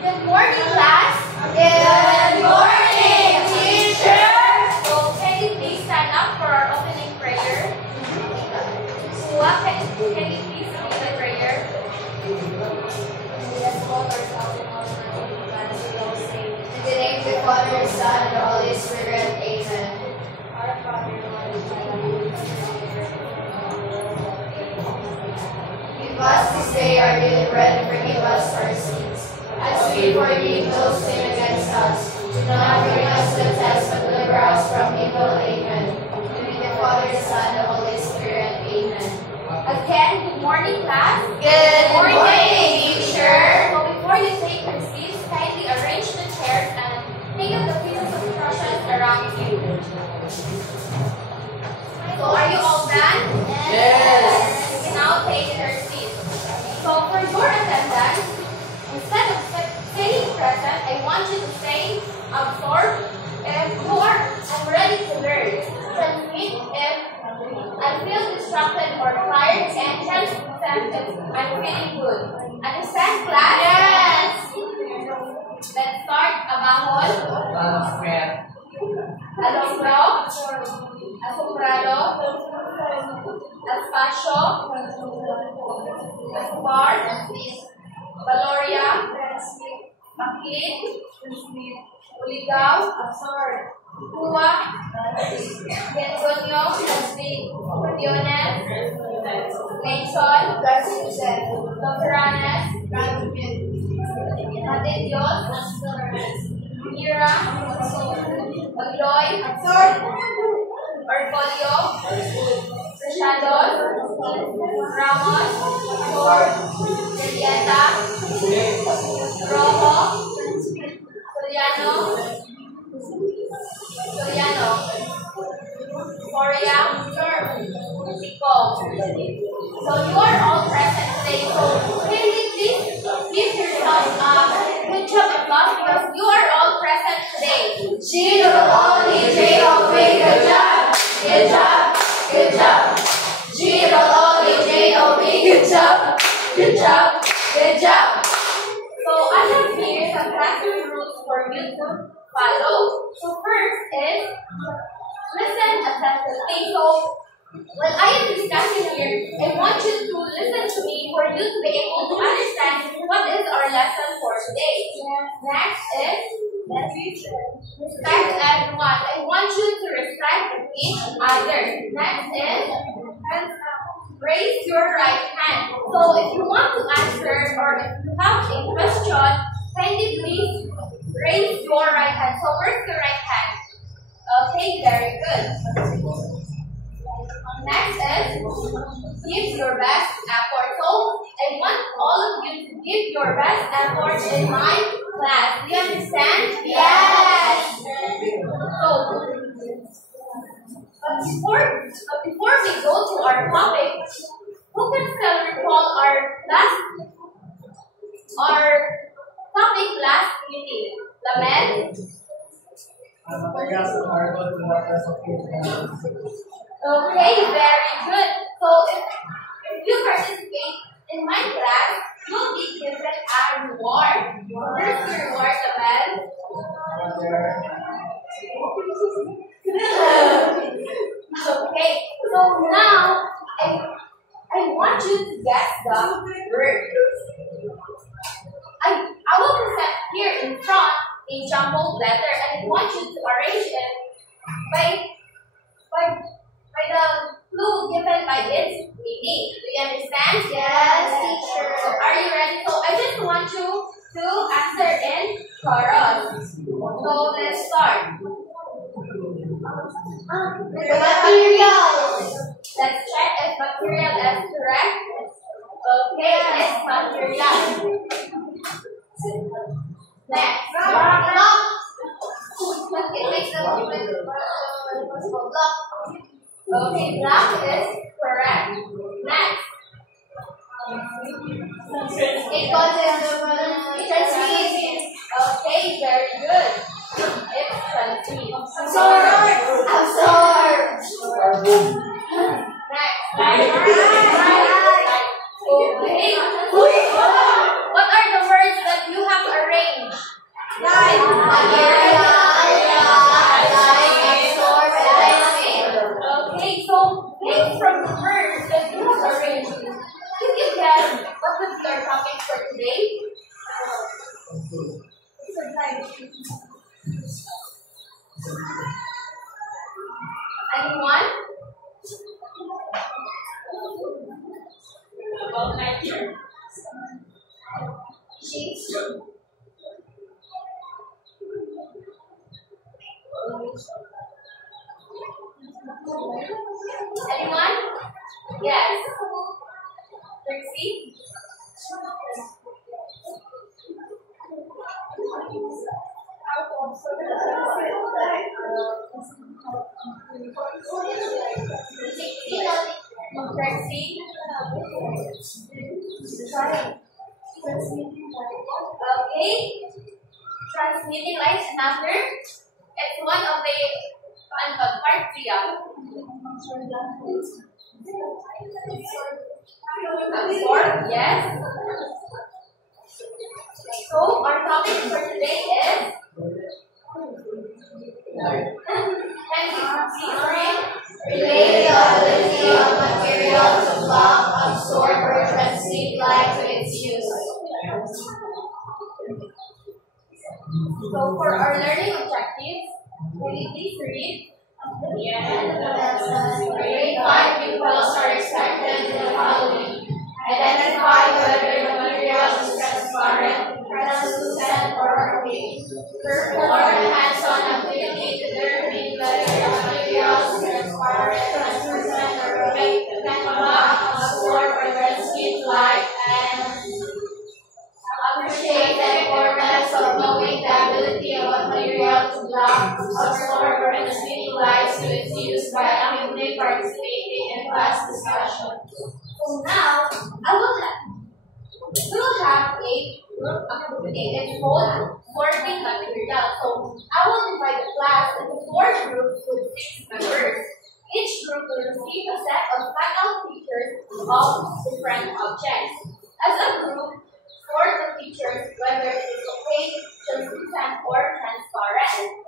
Good morning, class. Good morning, teacher. So, can you please stand up for our opening prayer? Can you please read the prayer? In the name of the Father, Son, and the Holy Spirit. Amen. Our Father, Give us this day our daily bread, and forgive us our sins, as we forgive those who sin against us. Do not bring us to test, but deliver us from evil. Amen. In the name of the Father, Son, and the Holy Spirit. Amen. again, good morning, class. Good morning, teacher. So, before you take your seats, kindly arrange the chairs and think of the pieces of cushions around you. So, are you all done? Yes. You can now take your seats. So, for your attendance, instead of saying present, I want you to say absorb if you are I'm ready to learn. Transmit if I feel distracted or tired, and transmit if I'm feeling good. Understand, class? Yes. Let's start. Abahon, alumbro, asombrado, espacio, smart, Valoria, Makit, Uligaw, Kuwa, Antonio, Diones, Mason, Doctoranes, Matedios, Mira, Magloy, Orgolio, Rashados, Ramos, Julieta, Rojo, Juliano, Korea, Nico. So you are all present today. So can you please give yourself a good job applause because you are all present today. G-O-O-D-J-O-B, good job, good job, good job. G-O-O-D-J-O-B, good job, good job, good job. So I have here some classroom rules for you to follow. So first is listen attentively. So when I am discussing here, I want you to listen to me for you to be able to understand what is our lesson for today. Next is respect everyone. I want you to respect each other. Next is raise your right hand. So if you want to answer or if you have a question, kindly please raise your right hand. So where's the right hand? Okay, very good. Next is give your best effort. So I want all of you to give your best effort in my class. Do you understand? Yes. So before we go to our topic, who can still recall our topic last meeting? Lamed? Okay, very good. So if you participate in my class, you'll be given a reward. Where's your reward, Lamed? Okay, so now I want you to guess the word. I will present here in front a jumbled letter, and I want you to arrange it by the clue given by its meaning. Do you understand? Yes, teacher. So are you ready? So I just want you to answer in chorus. So let's start. Materials. Let's check if material is correct. Okay, it's material. Next. Block. Okay, black is correct. Next. It goes in the transmit. Okay, very good. It's transmit. Absorb. Next. Okay. What are the words that you have arranged? Sheets. Anyone? Yes. Trixie? Trixie? Okay. Transmitting light, another. It's one of the part 3. Absorb, yes. So our topic for today is can you please read? Relate the ability of material to block, absorb, or transmit light to its use. So for our learning objectives, will you please read? Grade 5 pupils are expected to the following. Identify whether the material is transparent, translucent, or opaque. Perform a hands-on activity to determine whether the material is transparent, translucent, or opaque. Can block, absorb, or transmit light, and appreciate the importance of knowing the ability of a material to block, absorb, or transmit light to its use by actively participating in class discussion. So now we will have a group activity. It's called sorting material. So I will divide the class into 4 groups with 6 members. Each group will receive a set of cut-out pictures of different objects. As a group, sort the pictures whether it is opaque, translucent, or transparent.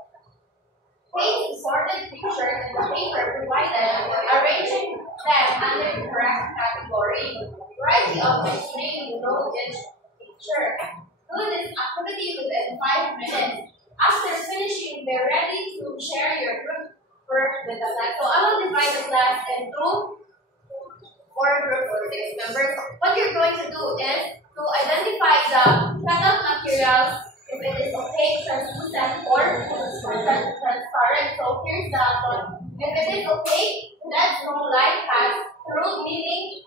Place the sorted pictures in the paper provided, arranging them under the correct category. Write the objects name below each picture. Do this activity within 5 minutes. After finishing, be ready to share your group work with the class. So I will divide the class into 4 groups or 6 members. What you're going to do is to identify the cut-out materials, if it is opaque, translucent, or transparent. So here's the one. If it is opaque, that's no light pass through, meaning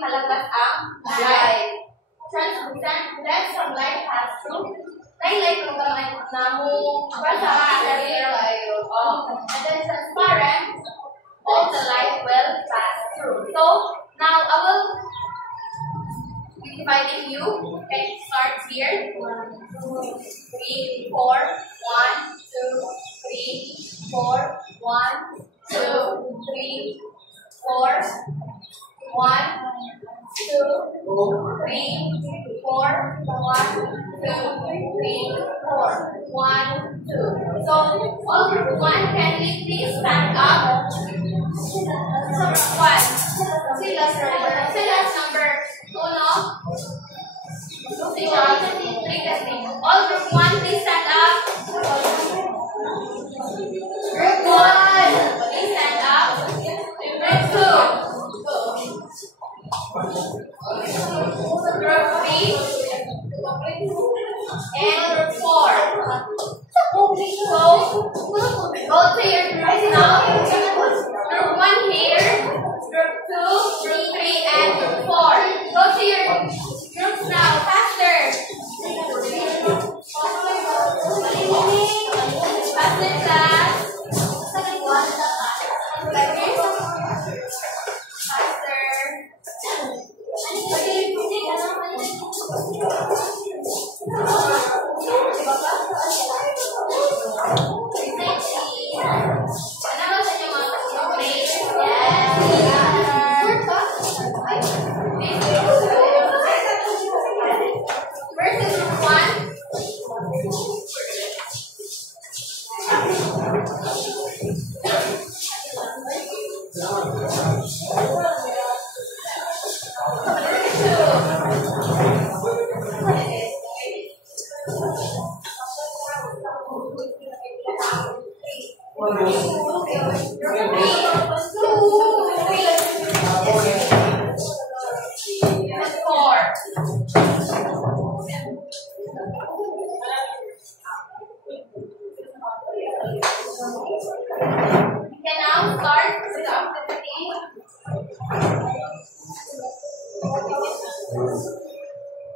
malakas ang light. Translucent, that's some light pass through. Light kung gamay na mo basa and then transparent, all the light will pass through. So now I will be dividing you. Okay, start here. 1, 2, 3, 4. 1, 2, 3, 4. 1, 2, 3, 4. 1, 2, 3, 4. 1, 2, 3, 4. 1, 2. So all group 1, can we please stand up? Number 1. See last number 2, no? All group 1, please stand up. Group 1, please stand up. Group 2. Group 3. And group 4. So, go to your groups now. Group 1 here. Group 2, group 3, and group 4. Go to your groups now. Faster. Faster, class.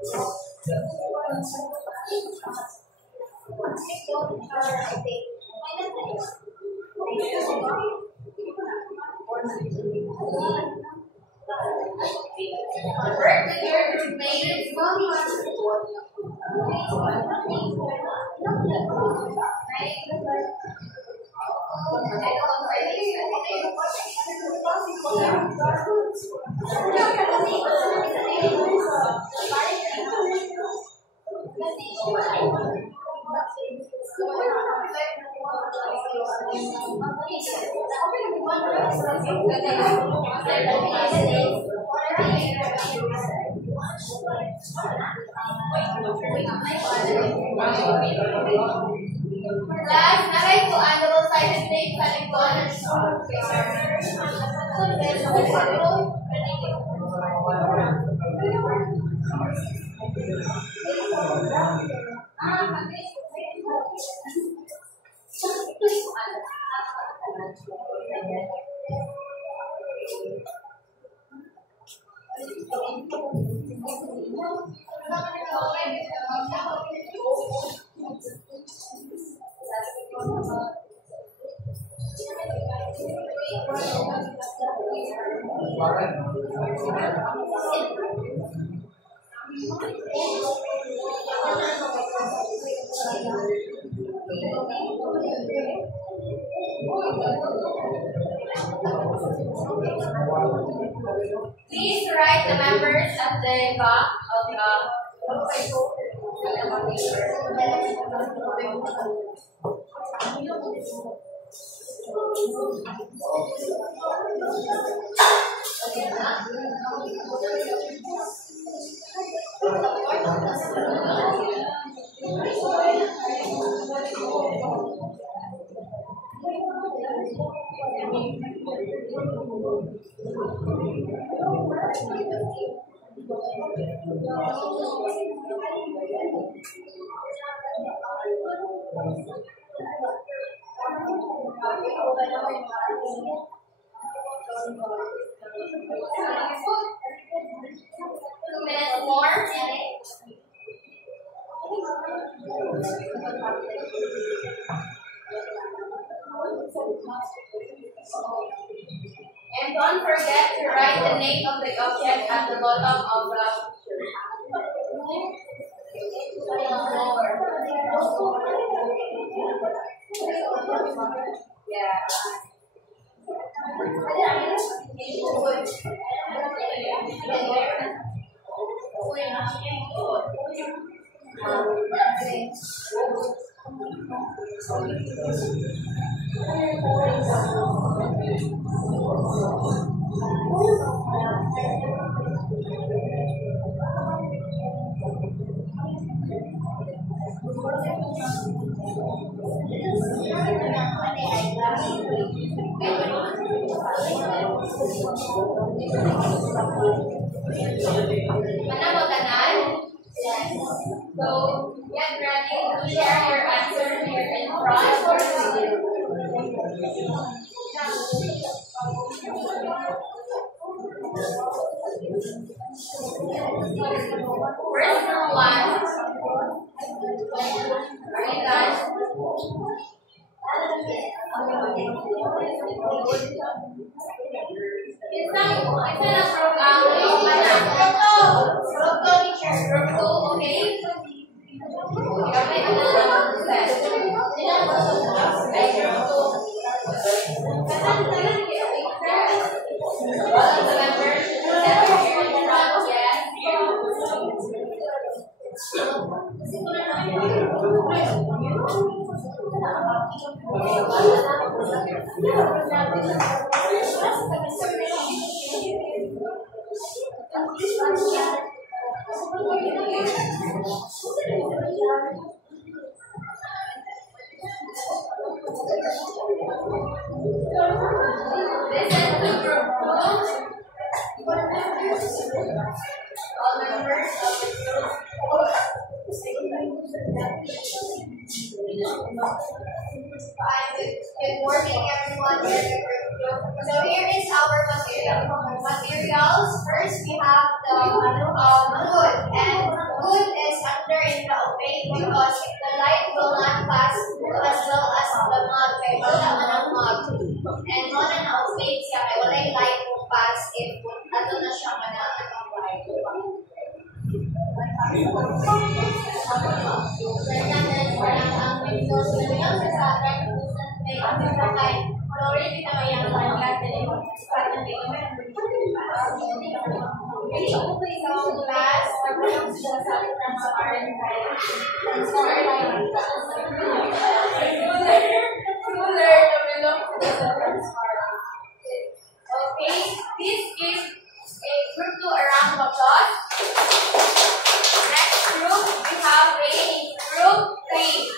Work with your groupmates. Last, naray po ang double-sided tape sa likod. Please write the members at the back of the minutes more. And don't forget to write the name of the object at the bottom of the So get ready to share your answer here in front. Personal one. Are you done? Good morning, everyone. So here is our materials. First, we have the manhud and Okay, please give a group 2 a round of applause. Next group, we have a group 3.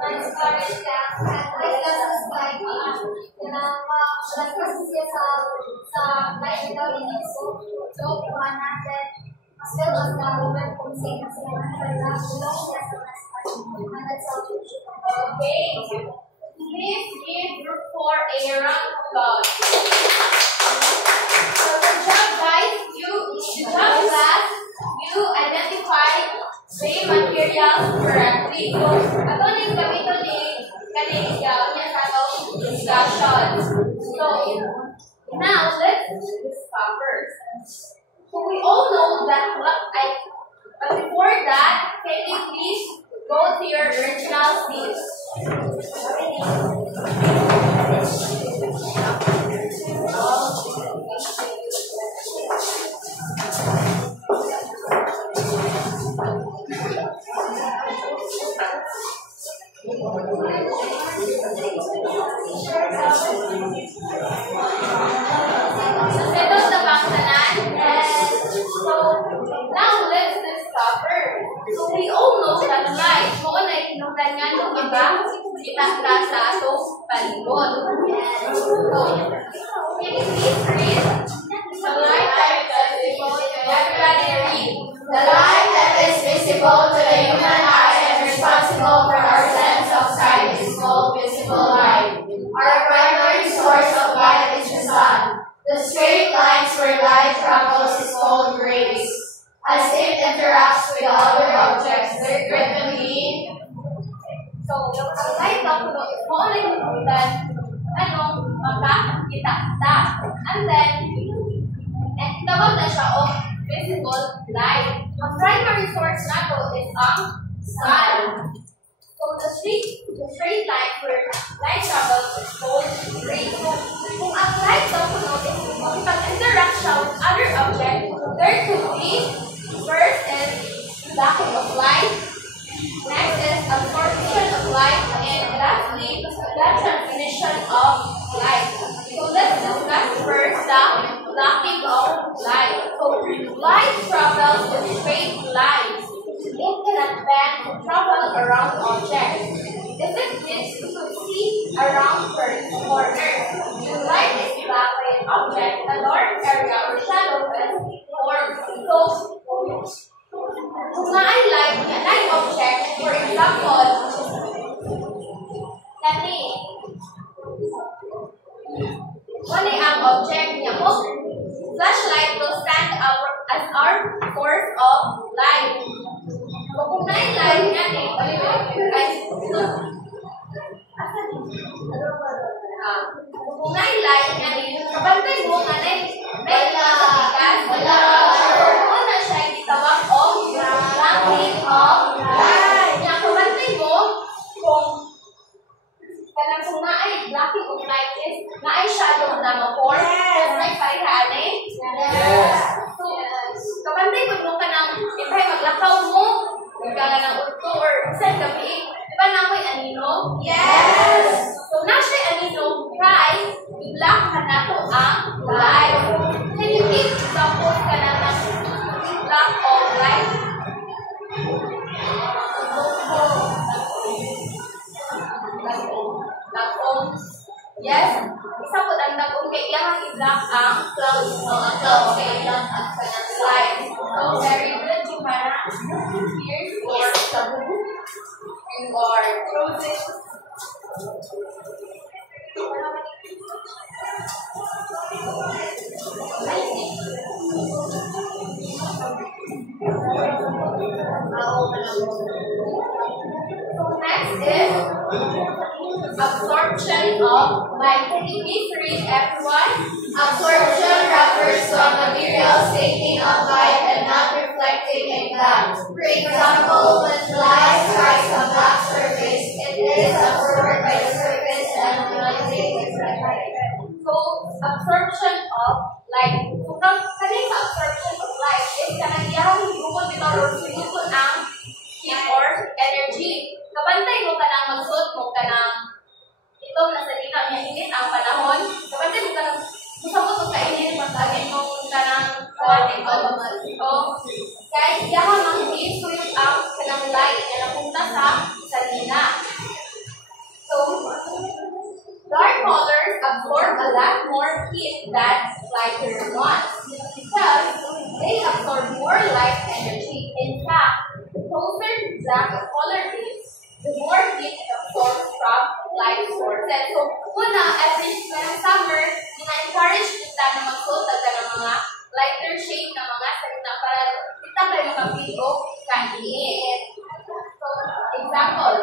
transparent gas, like gases like kasi siya sa light daw iniso. So, iwan natin as well as the woman kung sino sila na okay. Please give group 4 a round of applause. So, good job, guys. Good job, class. You identified the materials correctly. So, ito na yung gamitin ni kanina niya sa atong discussion. So, now let's discover. So, we all know that but before that, can you please go to your original seats? So we all know that light, mo na ikinungdan nga nung iba, kita sa atong palibot. So, can you please read? The light that is visible to everybody read. The light that is visible to the human eye and responsible for our sense of sight is called visible light. Our primary source of light is the sun. The straight lines where light travels is called rays. As it interacts with other objects, there can be. So, ang light daw po is mo na ikinungdan magkakita-kita. And then, tawag na siya o visible light. Ang primary source na to is ang sun. So, the straight line where light travels is called rays. So, kung ang light daw po is makipag-interact siya with other objects, there could be first is blocking of light, next is absorption of light, and lastly, the transmission of light. So let's discuss first the blocking of light. So light travels in straight lines. It cannot bend to travel around objects. If it needs to see around corners, the light is blocked by an object, a large area or shadow is formed. So kung na-light niya na yung object, for example, wala ang object niya po, flashlight will stand as our source of light. So kung na-light niya kung na-light niya kabantay mo nga may gas, na siya itawag o blocking of light. Kaya kabantay mo kung na-ay blocking of light is na-ay shadow na ma-form. Yes. May parihane? Yes. So, kabantay mo ka ng ipay maglakaw mo, magkala ng urto or isang gabi. Diba na ako'y anino? Yes. So, na siya anino, kay i-block ka na to ang light. Can you give examples ka na ng block of light? Nag-on. Yes? Isa po ang nag-on kay iyang i-block ang clouds. Okay, i-block ang kanang light. So, very good, Jumara. Here's your taboo. You are chosen. Next is absorption of light. Can you please read, everyone? Absorption refers to a material taking up light and not reflecting in black. For example, when light strikes a black surface, it is absorbed by the surface and illuminates the light. So, absorption of light. So, kanina absorption of light is kanang higukon bitaw or higukon ang heat or energy. Kabantay mo ka nang magsuot mo ka nang ito nasa linaw niya init ang panahon. Kabantay mo ka nang musabot mo ka init magkagin mo ka nang kawanin o ito. Kaya iyahan mang heat suyot ang kanang light. Yan ang sa salina. So, dark colors absorb a lot more heat than lighter ones because they absorb more light energy. In fact, the closer black a color is, the more heat it absorbs from light sources. So, una, every summer, ina-encourage kita na magsuot ng mga lighter shade na mga salita para kita kayo makapit o kainit. So, example,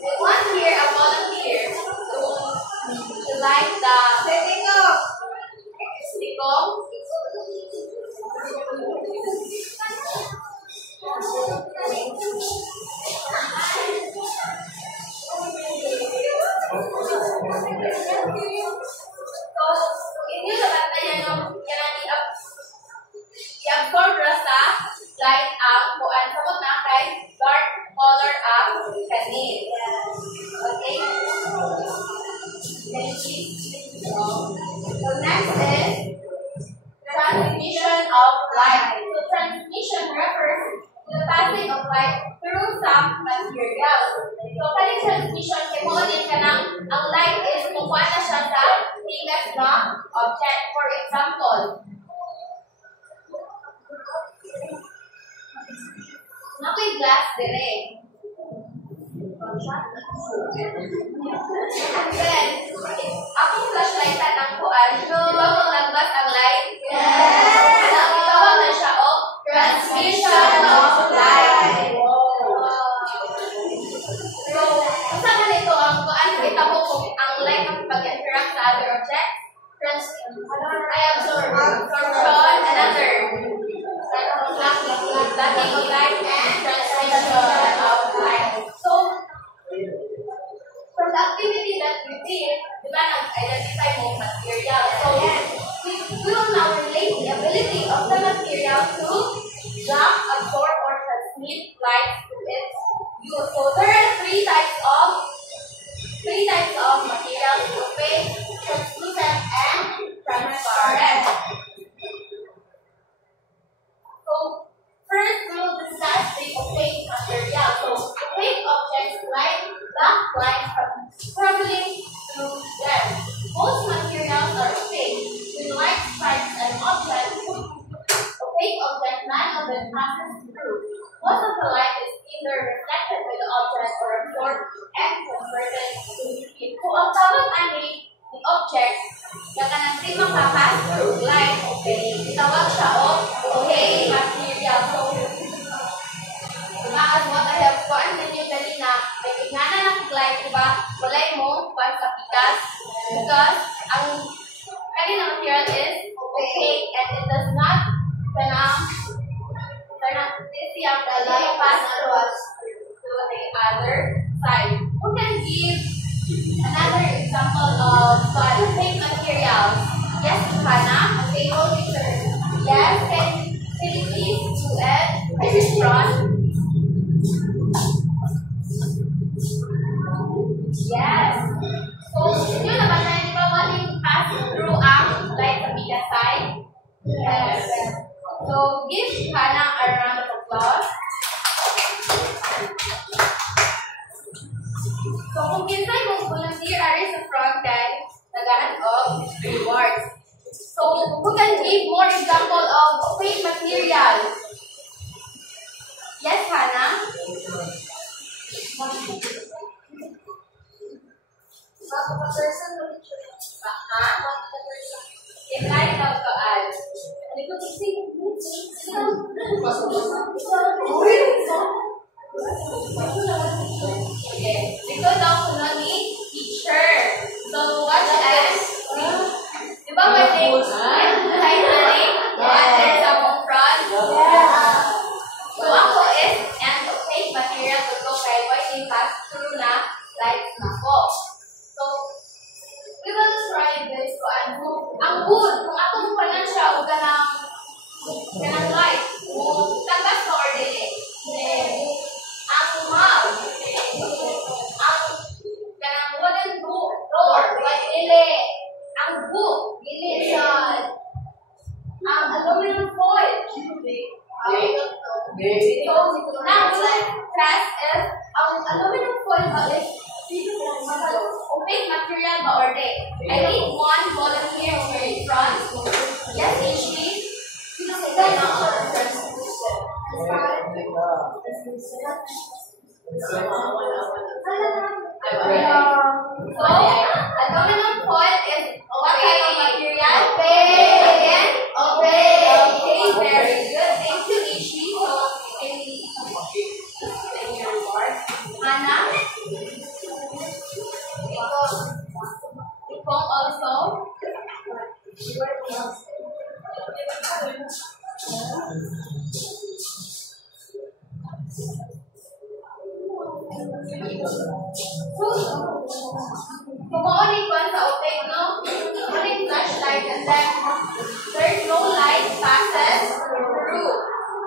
I want here a volunteer to light the stikong. So, inyo dapat na yan i-absorb rasa light ang kuan sa na kay dark color ang kanin. Okay? So next is transmission of light. So transmission refers to the passing of light through some material. So kani transmission kay mo din kanang ang light is kuha na siya sa thickness na object. For example, nakoy glass dire. And then, akong flashlightan ang kuan. So, bago nagbas ang light. Tawag na siya o transmission of light. So, kung man ito ang kuan, kita mo kung ang light ang pag-interact sa other objects. I absorb. Absorption, another. Blocking of light and transmission of light. So, from the activity that we did, di ba, nag-identify mo material. So, we will now relate the ability of the material to block, absorb, or transmit light to its use. So, there are three types of materials: opaque, translucent, and transparent. So, first, we will discuss the opaque material. So, opaque objects like black light from traveling through them. Most materials are opaque. When light strikes an object, opaque object, none of it passes through. Most of the light is either reflected by the object or absorbed and converted to heat. So, ang tawag ani the object na kanang di makapass through light, opaque. Itawag siya o opaque material. So, as what I have gotten ninyo kanina, may tingana na light, diba? Walay mo para sa pikas because ang kanina material is opaque and it does not siyang pass to the other side. We can give another example of opaque materials. Yes, Hannah, table picture. Yes, can you please do it? Front. Yes. So, yun naman na di ba wanting pass through ang light sa bigas side? Yes. So, give Hannah a round of applause. So, kung kinsay mong volunteer ari sa front end, nagahan of rewards. So, who can give more example of opaque material? Yes, Hannah? Kaya ikaw kaan. Ano ko kasi? Okay. Ikaw daw kuno ni teacher. So, what else? Di ba pwede? Light na rin? Water sa mong front? So, ako is an opaque material to go kay pwede pass through na light na ko. So, we will try this to ang wood, kung ako mo pa na siya o ganang light, kung tagas or dili. Ang mouth, ang ganang wooden door, like dili. Ang book, dili siya. So, now class is aluminum foil is opaque material ba or day? I need one volunteer here in front. Yes, HB. Sino sa ito na translucent? So, aluminum foil is what type of material? Opaque. Again? Opaque. Okay, very good. Thank you, HB. So, can we in your board? Hana? Ikaw also? Kumuulit ko sa opaque, no? Kumuulit flashlight and then there's no light passes through.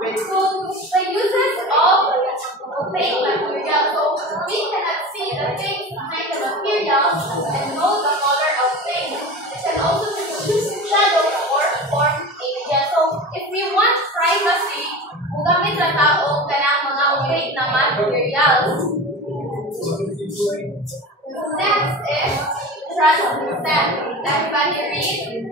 So, the uses of opaque material. So, we cannot see the things behind the material and know the color of things. It can also produce shadows or form areas. So, if we want privacy, gamit sa tao ka ng mga opaque na materials. Next is translucent. Everybody read.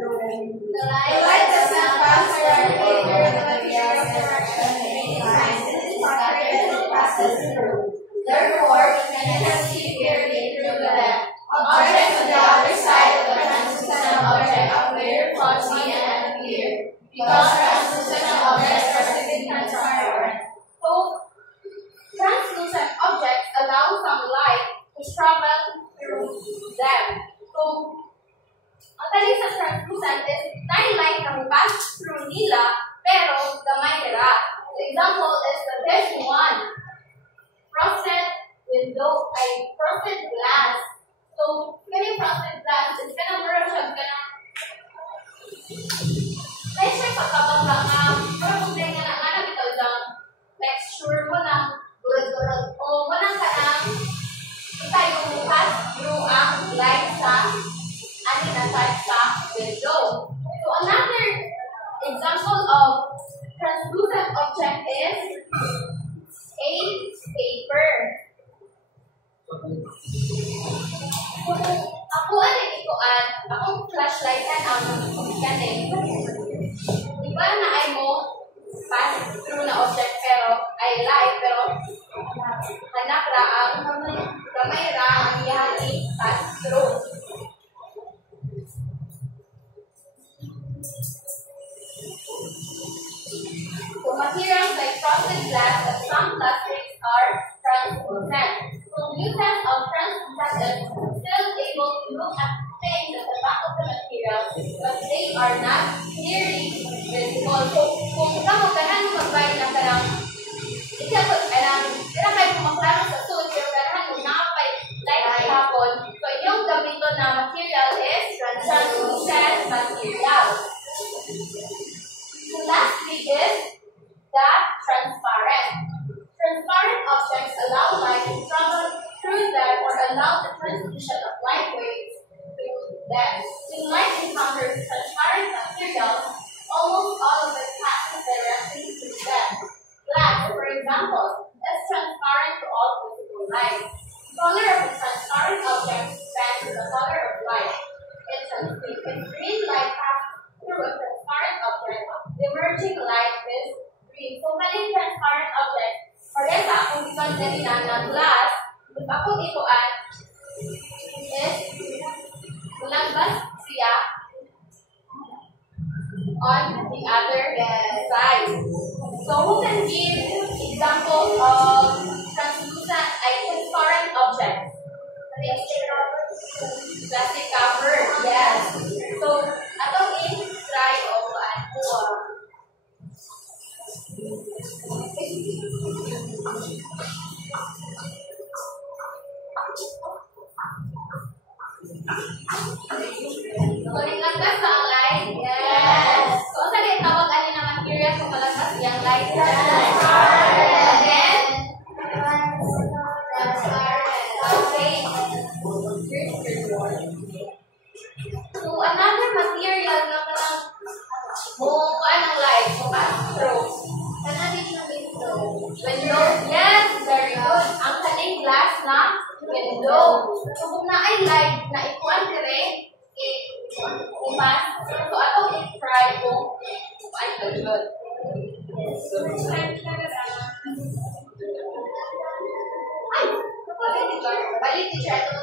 The light does not pass directly through the material's direction. Many times it is scattered as it passes through. Therefore, we cannot see clearly through them. Objects on the other side of the translucent object appear fuzzy and unclear, because translucent objects are simply transparent. So, translucent objects allow some light to travel through them. So, ang tali sa translucent is light na pass through nila, pero gamay nila. The example is this one. Frosted window, frosted glass. So, many frosted glass is kanang mura siya, kanang dahil siya pagkabangga nga, pero kung dahil nga na bitaw isang texture mo ng gulad-gulad o mo nang kanang tayo pass through ang light sa anin na type sa window. So, another example of translucent object is a paper. Ako akong flashlightan ang kaning. Diba na ay mo pass through na object pero ay light pero anak ra ang gamay ra ang iyang pass through. So materials like frosted glass and some plastics are translucent. So users of translucent is still able to look at things at the back of the material, but they are not clearly visible. So kung kamo ganahan mo mag-buy na karang ikapag kayo kumaklaro sa suit, pero ganahan mo nakapay light hapon. So yung gamito na material is translucent material. So lastly is the transparent. Transparent objects allow light to travel through them or allow the transmission of light waves through them. When light encounters transparent materials, almost all of it passes directly through them. Glass, for example, is transparent to all visible light. The color of the transparent object depends on the color of light. If green light passes through a transparent object, the emerging light is green. So many transparent objects, pareha sa akong gikan kanina na glass, if akong ituan is mulambas siya on the other side. So who can give example of translucent transparent objects? Plastic cover, yes. So atong i-try o so nilagkas sa ang light? Yes. So sa din tawag ani na material kung malagkas yang light? Transparent. Then transparent. Okay. So another material very good. Balik, teacher.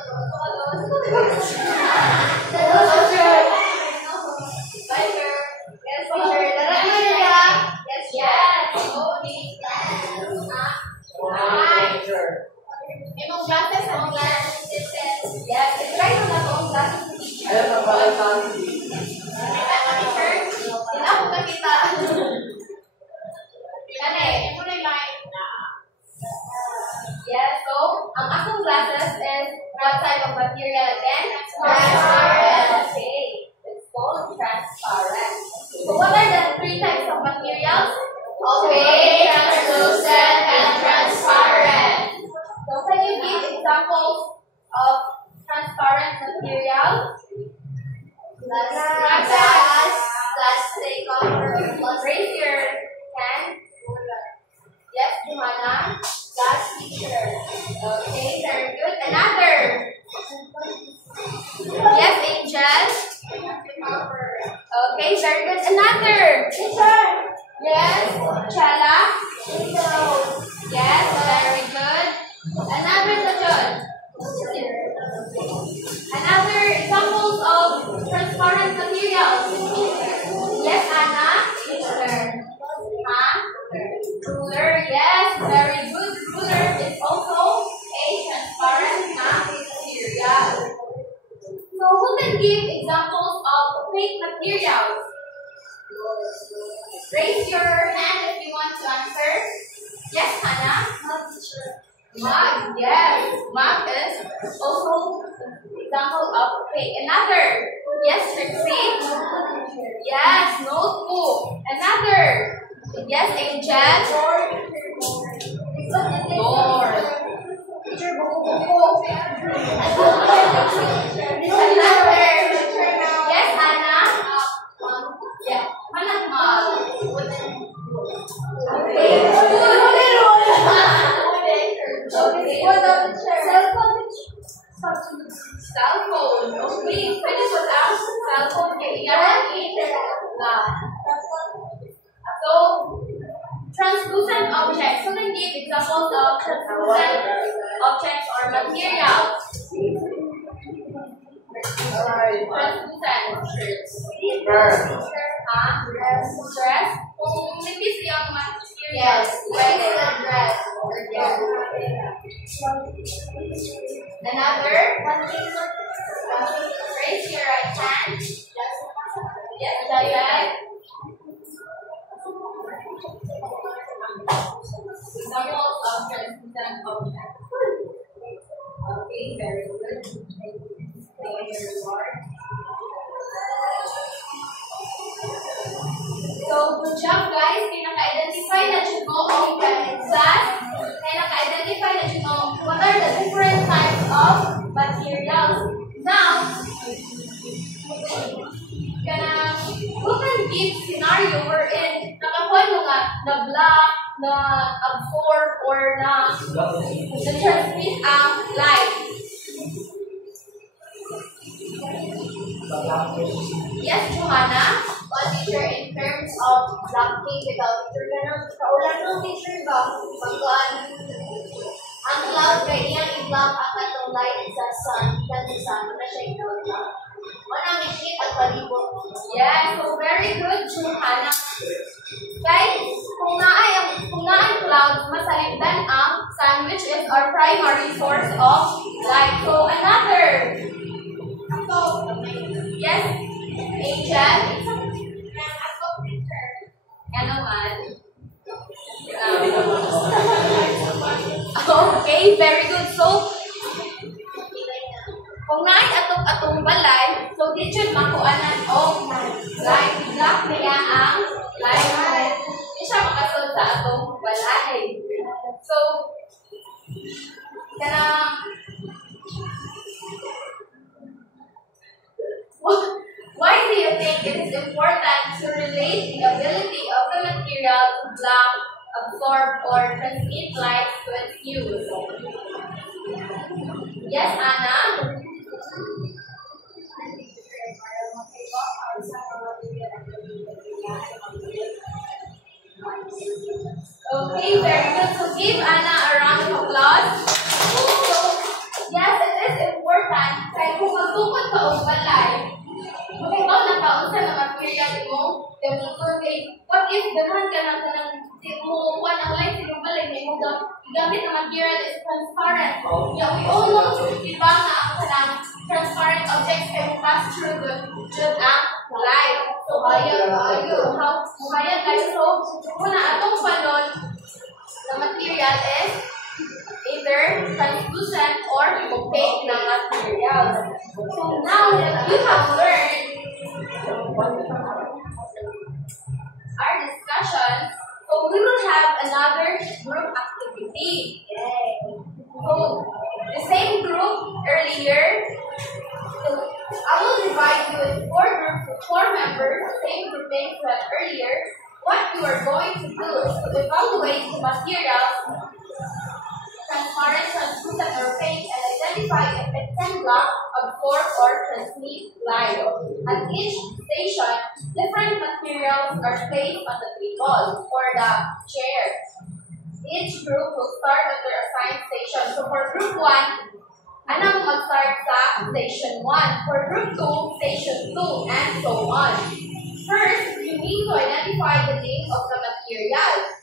Yes, so ang akong glasses is what type of material again? Transparent. Okay, it's called transparent. So what are the three types of materials? Opaque, translucent, and transparent. So can you give examples of transparent material? Glass, plastic cover, Raise your hand. Yes, Johanna. glass teacher. Okay, very good. Another. Yes, Angel. Okay, very good. Another. Yes, Chala. Yes, very good. Another Sajod. Another examples of transparent materials. Yes, Anna. Huh? Ruler. Yes, very good. Ruler is also a transparent material. So who can give examples of opaque materials? Raise your hand if you want to answer. Yes, Hannah? Mug, yes. Mug is also example of opaque. Another. Yes, Trixie? Yes, notebook. Another. Yes, Angel? Door. Another. Yes, Anna? Yeah. Hannah, mug. Okay. Cell phone. Okay. Pwede po ang cell phone kay So, translucent objects. So, then give examples of translucent objects or materials. Translucent. Dress. Kung nipis yung materials. Like a dress. Another. Raise your right hand. Yes, Jayad. Examples of translucent objects. Okay, very good. Thank you, Lord. So, good job guys. Kaya naka-identify na dyan mo ang glass. Kaya naka-identify na dyan mo what are the different types of materials. Now, who can give scenario wherein nakakuha mo nga na block, na absorb, or na transmit ang light? Yes, Johanna? Well, teacher, in terms of blocking without teacher, kaulan ng teacher ba? Pagkaan, ang cloud kay iyang i-block ang atong light sa sun, kasi sa sun na siya i-block. Wala may shit at palibot. Yes, so very good, Johanna. Guys, kung naay clouds, masaligdan ang sun, which is our primary source of light. So, another. Yes, Angel? Ano man? Okay, very good. So, kung naay atong balay, so teacher makuanan og light. Block niya ang light. Hindi siya makasunod sa atong balay. So, why do you think it is important to relate the ability of the material to block, absorb, or transmit light to its use? Yes, Anna? Okay, very good. So give Anna a round of applause. So, yes, it is important kaya kung magtungkol ka o balay, ikaw na kaunsa na material imong gamiton kay what if ganahan ka na kanang mo ang light sa balay may mo gamit na material is transparent. Yeah, we all know diba nga ang kanang transparent objects can pass through good ang light. So hayag kayo. So muna atong balon the material is either translucent or opaque na materials. So now that you have learned our discussion, so we will have another group activity. So the same group earlier, so I will divide you in 4 groups of 4 members, the same grouping we had earlier. What you are going to do is to evaluate the materials, transparent, translucent, or opaque, and identify if it can block, absorb, or transmit light. At each station, different materials are placed on the table or the chair. Each group will start at their assigned station. So for group 1, anong mag-start sa station 1. For group 2, station 2, and so on. First, you need to identify the name of the material.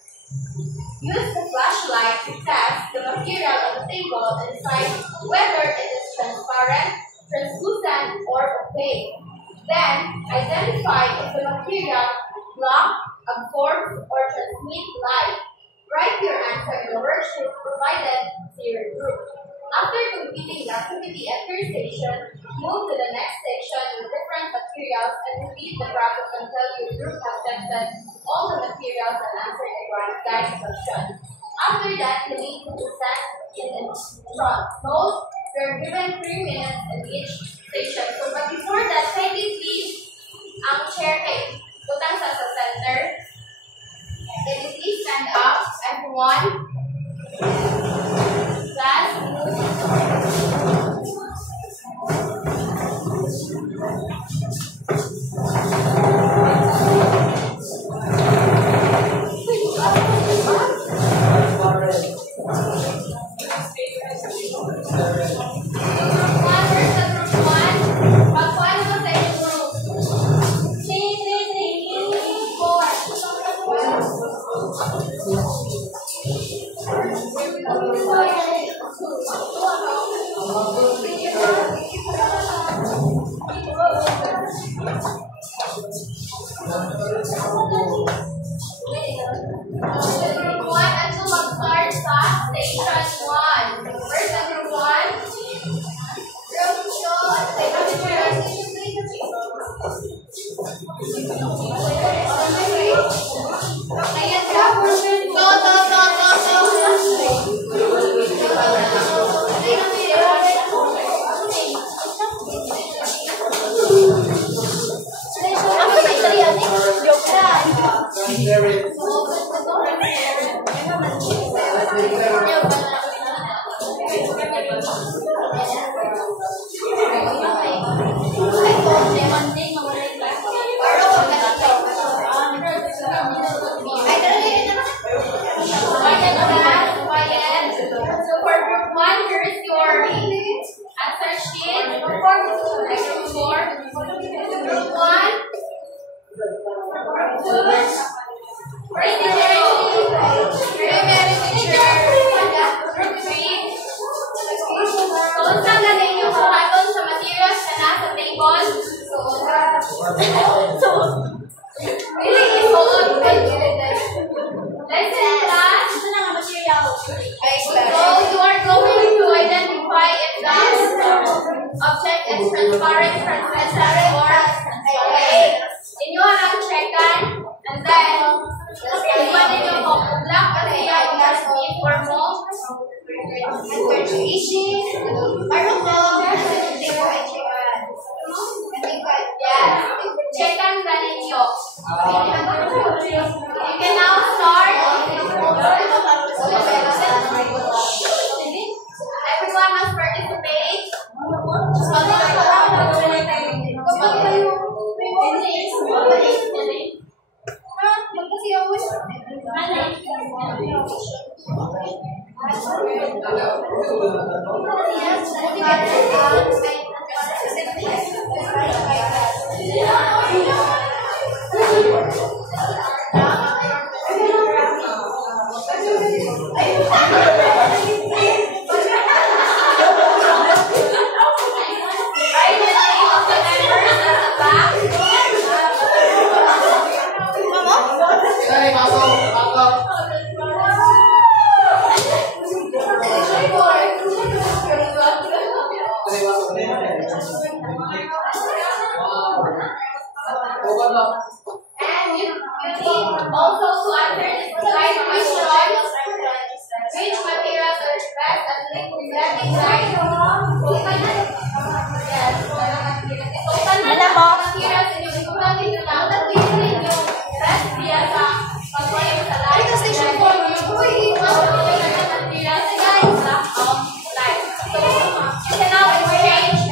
Use the flashlight to test the material on the table and decide whether it is transparent, translucent, or opaque. Then, identify if the material blocks, absorbs, or transmits light. Write your answer in the worksheet provided to your group. After completing the activity at your station, move to the next station with different materials and repeat the process until your group has tested all the materials and answered the guide question. After that, you need to present in front. Note, you're given 3 minutes in each station. So, but before that, kindly please, ang chair kay butang sa center. Can you please stand up, everyone? Class. And you need also to answer this slide question. Which materials are best at linking right? Yes. Open na lang ang materials and yung ikulang nito lang. Tatlilin yung best via sa pag-play sa live. Station 4. Materials guys lack of light. So, you can now exchange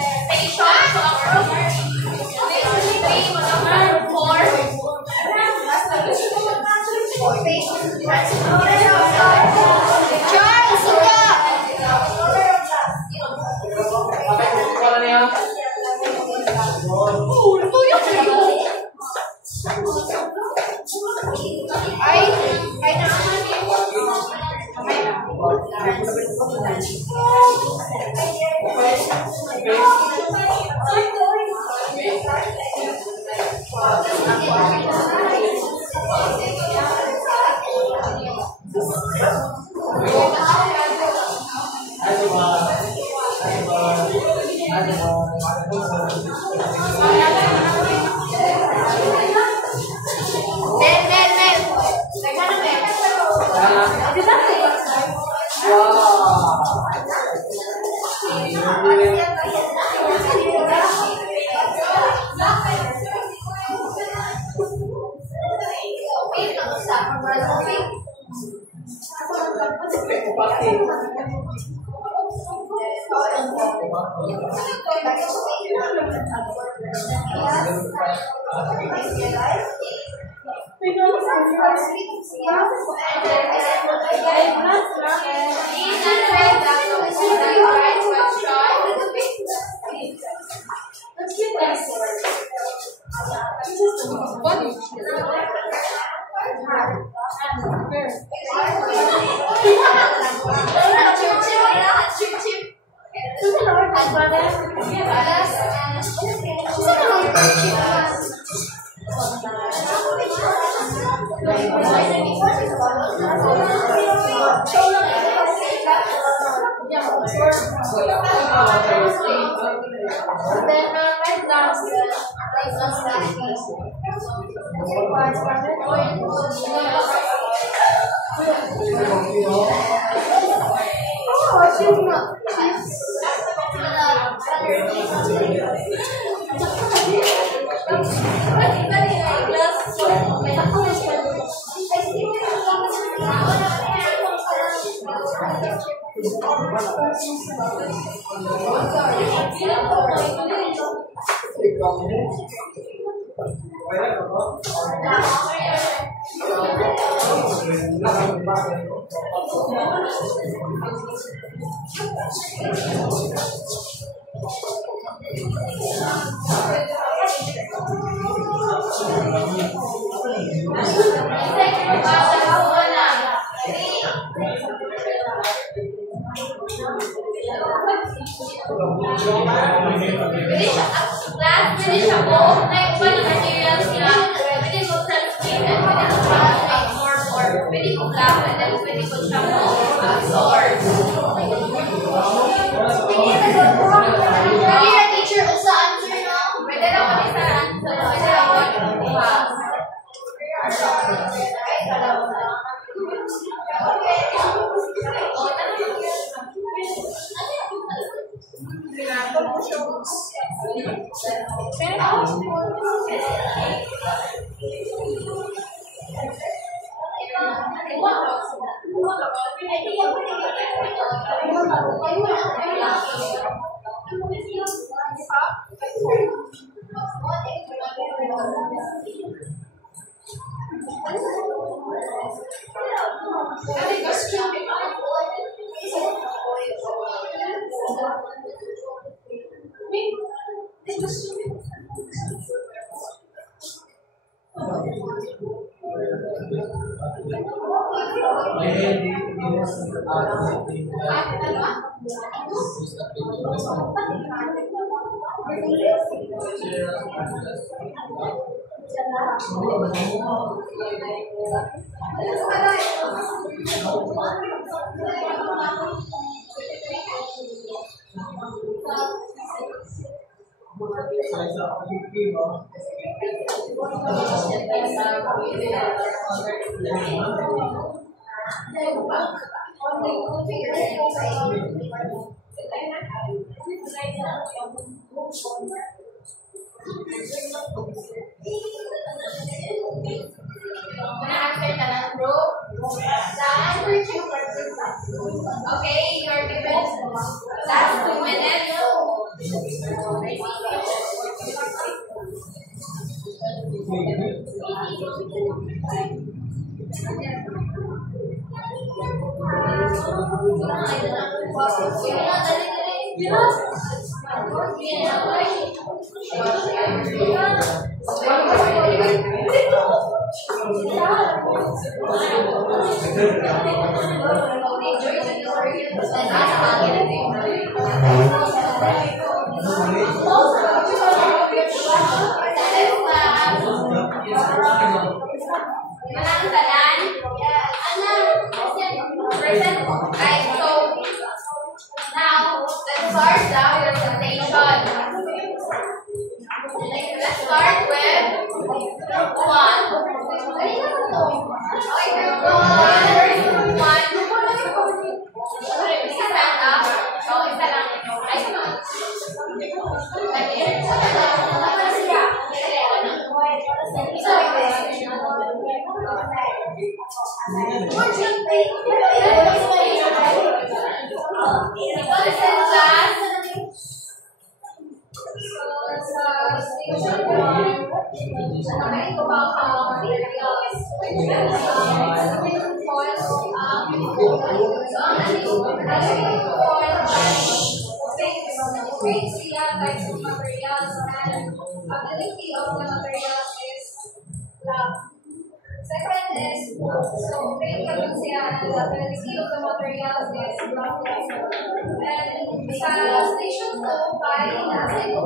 station to our Pwede ko black and then pwede ko siya mo absorb. Okay, you're given last 2 minutes. Let's start with group 1. Stand up. So, isa lang. Ay, come on. Types of materials and ability of the materials is love. Second is so great capacity and ability of the materials is love. And sa station 2 by nasa ito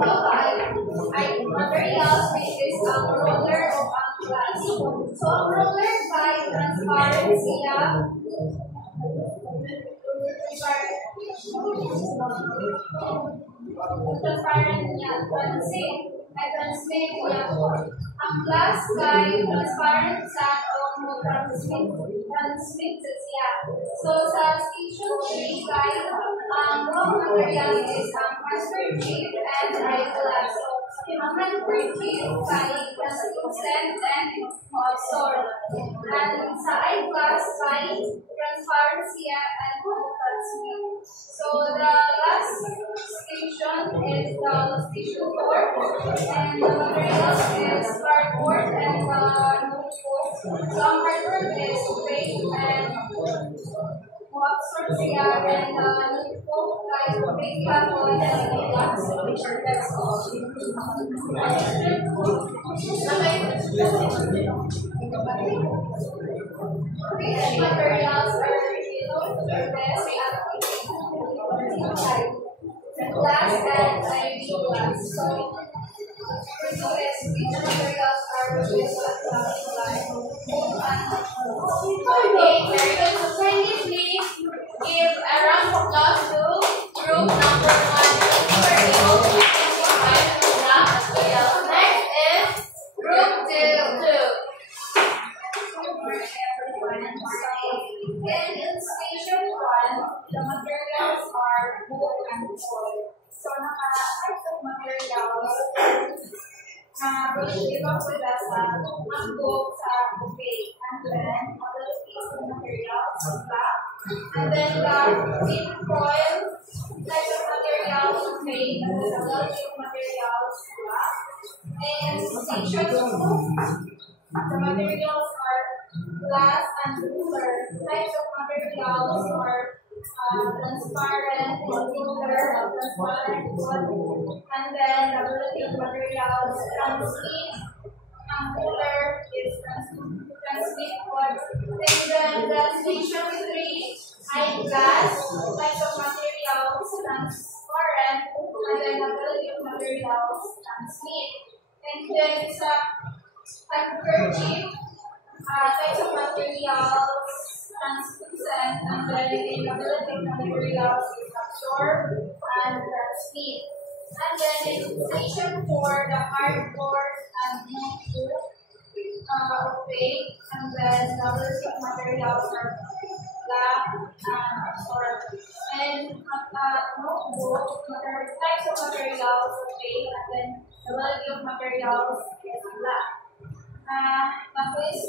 ay materials which is ang roller o ang glass. So ang roller by transparent siya. Transparent niya, transmit niya. Ang glass kay transparent sa o transmit siya. So sa station 3 kay ang raw material is ang handkerchief and glass. So ang handkerchief kay translucent and absorb. And sa eyeglass kay transparent siya and transmit. So the last station is the station 4 and the materials is cardboard and notebook. So ang cardboard is fake and absorb siya and notebook guys fake cardboard and glass which are that's all. Okay, the materials are glass and glass. So these materials are replaced with glass. Okay, very good. So can you please give a round of applause to group number 1? Next is group 2. Then in station 1, the materials are wood and oil. So types of materials give up with us ang book sa buffet. And then ability of the materials black. And then the thin foil types of materials made and then ability of materials black. And station 2, the materials are glass and ruler. Types of materials are transparent, ruler, transparent, and then the ability of materials transmit. And ruler is transmit. station 3, eyeglass, types of materials, transparent, and then ability of materials, transmit. And then sa handkerchief, types of materials, translucent, and then the ability of materials is absorb and transmit. And then in station 4, the hardboard and notebook, opaque, and then the ability of materials are black and absorb. And notebook, types of materials, opaque, and then the ability of materials is black. Tapos,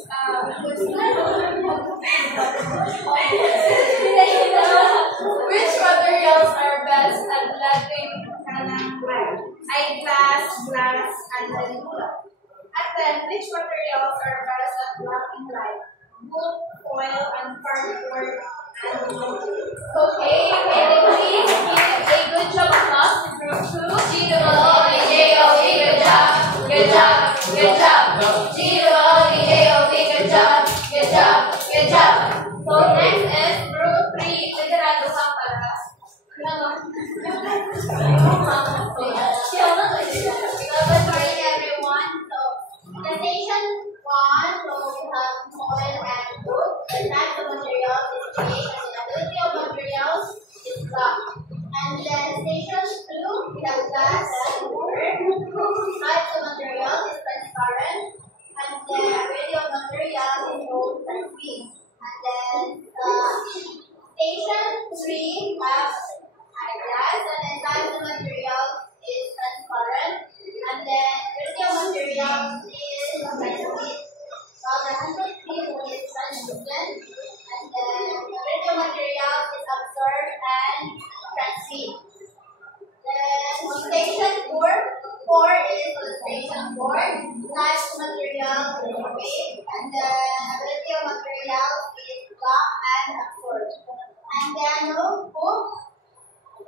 which materials are best at letting light? Eyeglass, glass, and then wood. And then, which materials are best at blocking light? Wood, foil, and cardboard, and wood. Okay, can you please give a good job applause to group 2? G-O-O-D-J-O-B, good job, good job, good job. G-O-O-D-J-O-B, good job, good job, good job. So next is group 3, literal duhang para. Good morning, everyone. So, the station 1, so we have soil and wood. The type of materials is opaque, and the ability of materials is black. And then station 2, we have glass and water. Types of materials is transparent, and then ability of materials is gold and green. And then station 3 has eyeglass, and then types of materials is transparent, and then ability of materials is transmit. While the handkerchief is translucent, and then ability of materials is absorb and transmit. Then station 4 is station 4. Types of materials is opaque, and then ability of materials is black and absorb. And then notebook,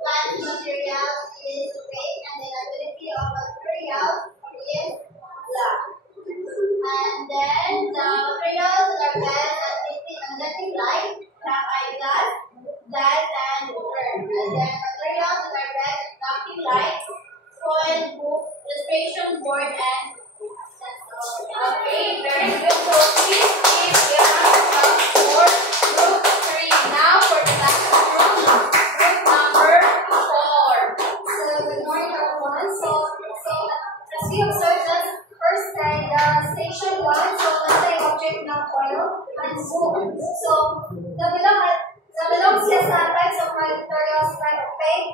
types of materials is opaque, and then ability of materials is black. And then the materials that are best at letting light, have eyeglass, glass, and water. And then materials that are best at blocking light, foil, book, illustration board, and okay, very good. So please give your hands up for group 3. Now for the last group number 4. So good morning, everyone. So as we observed that first time station 1, so let's say object na foil and book. So the belongs siya sa types of materials like opaque,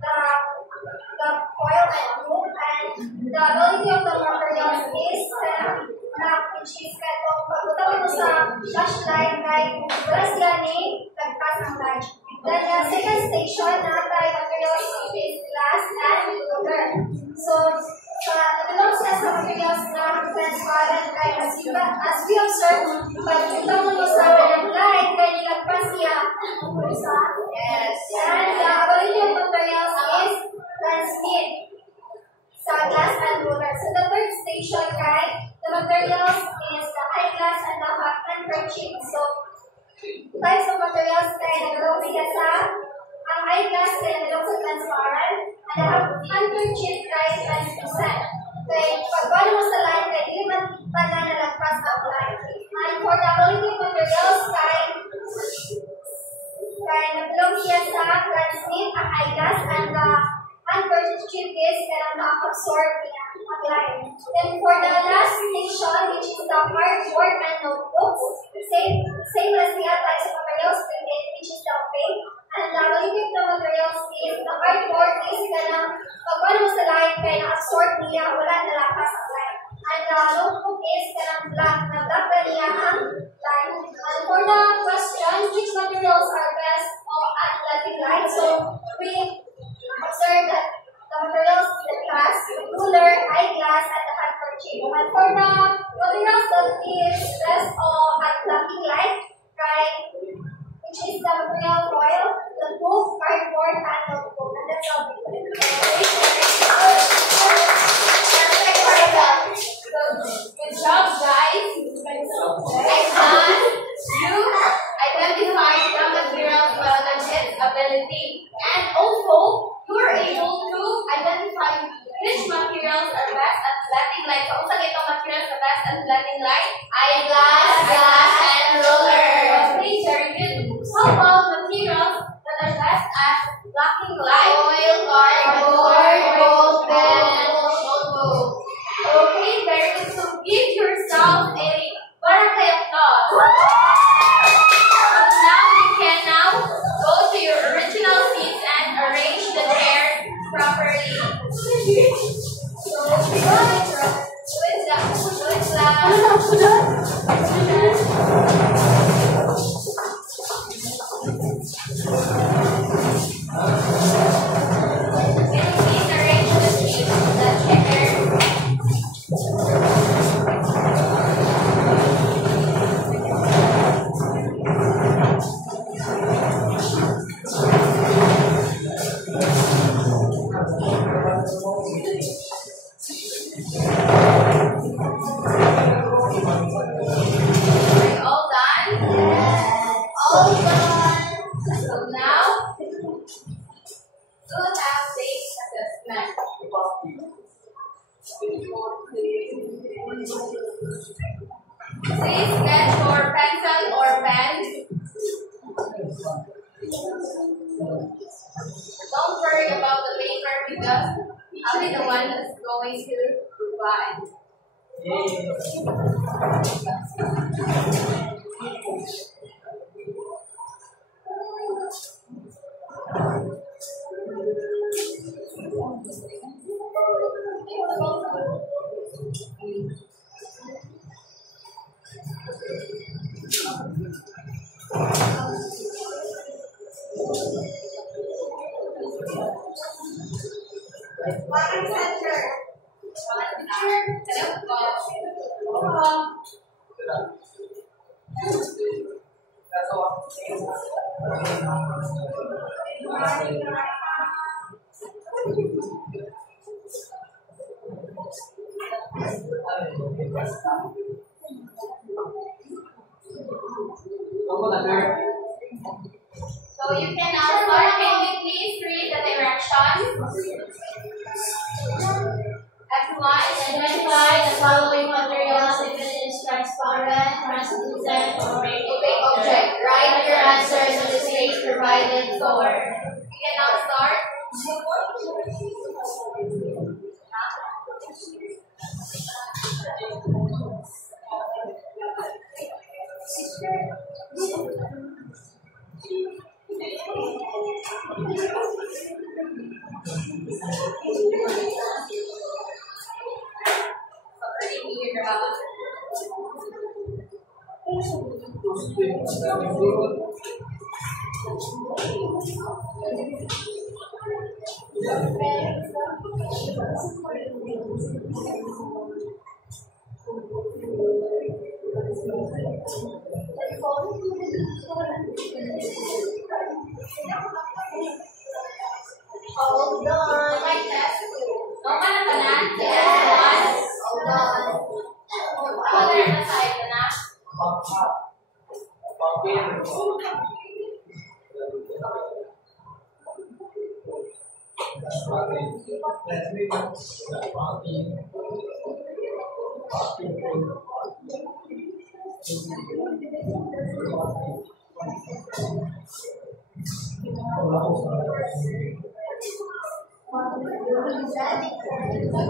the foil and book, and the ability of the materials is black, which is kung pagkutawin mo sa flashlight kay wala siya ni lagpas ng light. Then the second station na tayo materials is glass and water. So the belongs siya sa materials na transparent kay as we observe, pagkutawin mo sa light kay lagpas siya sa yes. And the ability of materials is transmit sa glass and water. So the third station kay the materials is the eyeglass and the handkerchief. So types of materials kay nagulong siya sa ang eyeglass kay nagulong sa transparent, and the handkerchief kay translucent. Kay pagwala mo sa light kay dili man tanda na lagpas ang light. And for the ability of materials kay nagulong siya sa transmit ang eyeglass, and the handkerchief is kailangan ma-absorb niya ang light. Then for the last station, which is the hardboard and notebooks, same as the other types of materials, which is the opaque. And the ability of the materials is the hardboard is kailangan pagwala mo sa light kaya na-absorb niya, wala nalakas ang light. And the notebook is kailangan black, na-black na niya ang light. And for the question, which materials are best at letting light? So we observe that the materials is the glass, ruler, eyeglass, and the handkerchief. And for the materials that is best blocking light. Oil, cardboard, gold, pen, and notebook. Okay, very good. So give yourself a barangay applause. So now you can go to your original seats and arrange the chairs properly. So please get your pencil or pen. Don't worry about the paper because I'll be the one that's going to provide. So you can now start. Can you please read the directions? Identify the following materials if it is transparent, translucent, or opaque object. Write your answers on the page provided for. You can now start. Hold on. My test. No man na tanan. Hold on. Other na side na.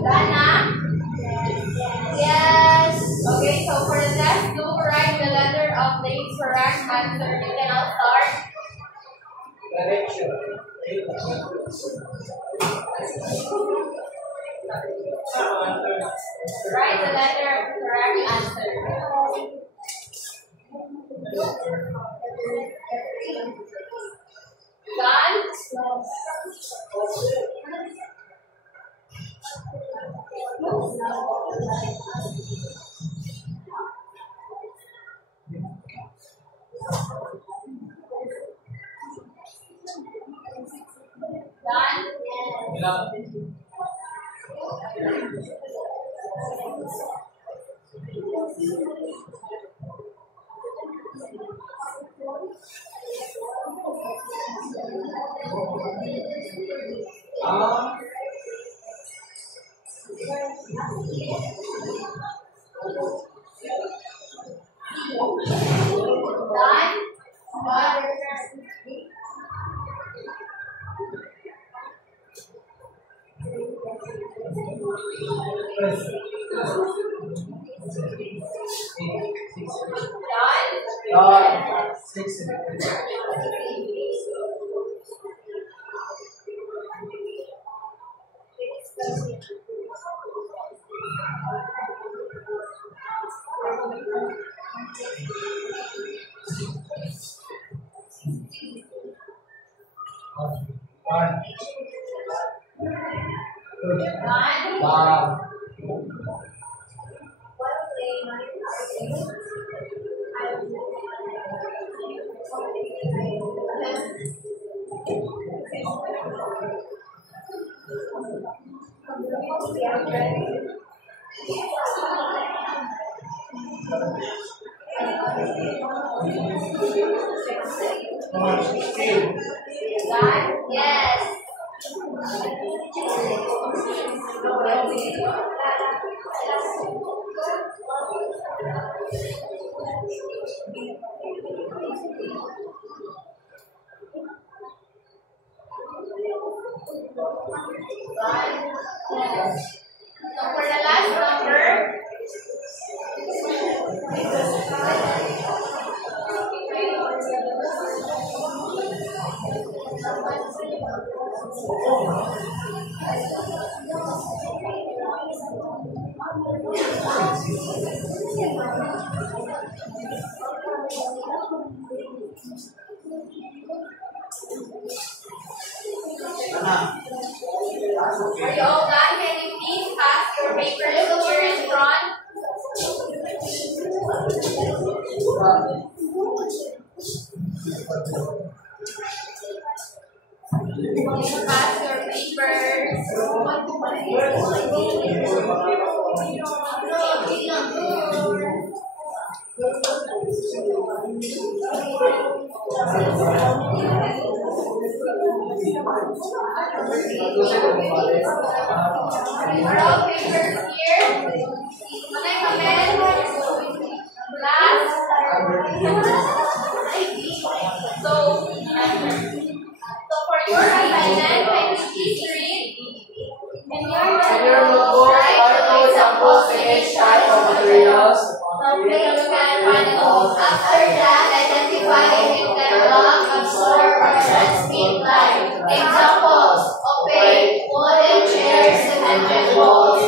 Dana? Yes. Okay, so for the test, do write the letter of the correct answer. You can now start. Write the letter of the correct answer. Done? Done? Yes. So for the last number, are you all done? Can you please pass your papers here in front? Pass your papers. Are all papers here? Can I come in? Last. So for your assignment, can you please read? In your notebook, write the examples in each type of materials. After that, identify if the block, absorb, or transmit light. Examples: opaque, wooden chairs, cemented walls.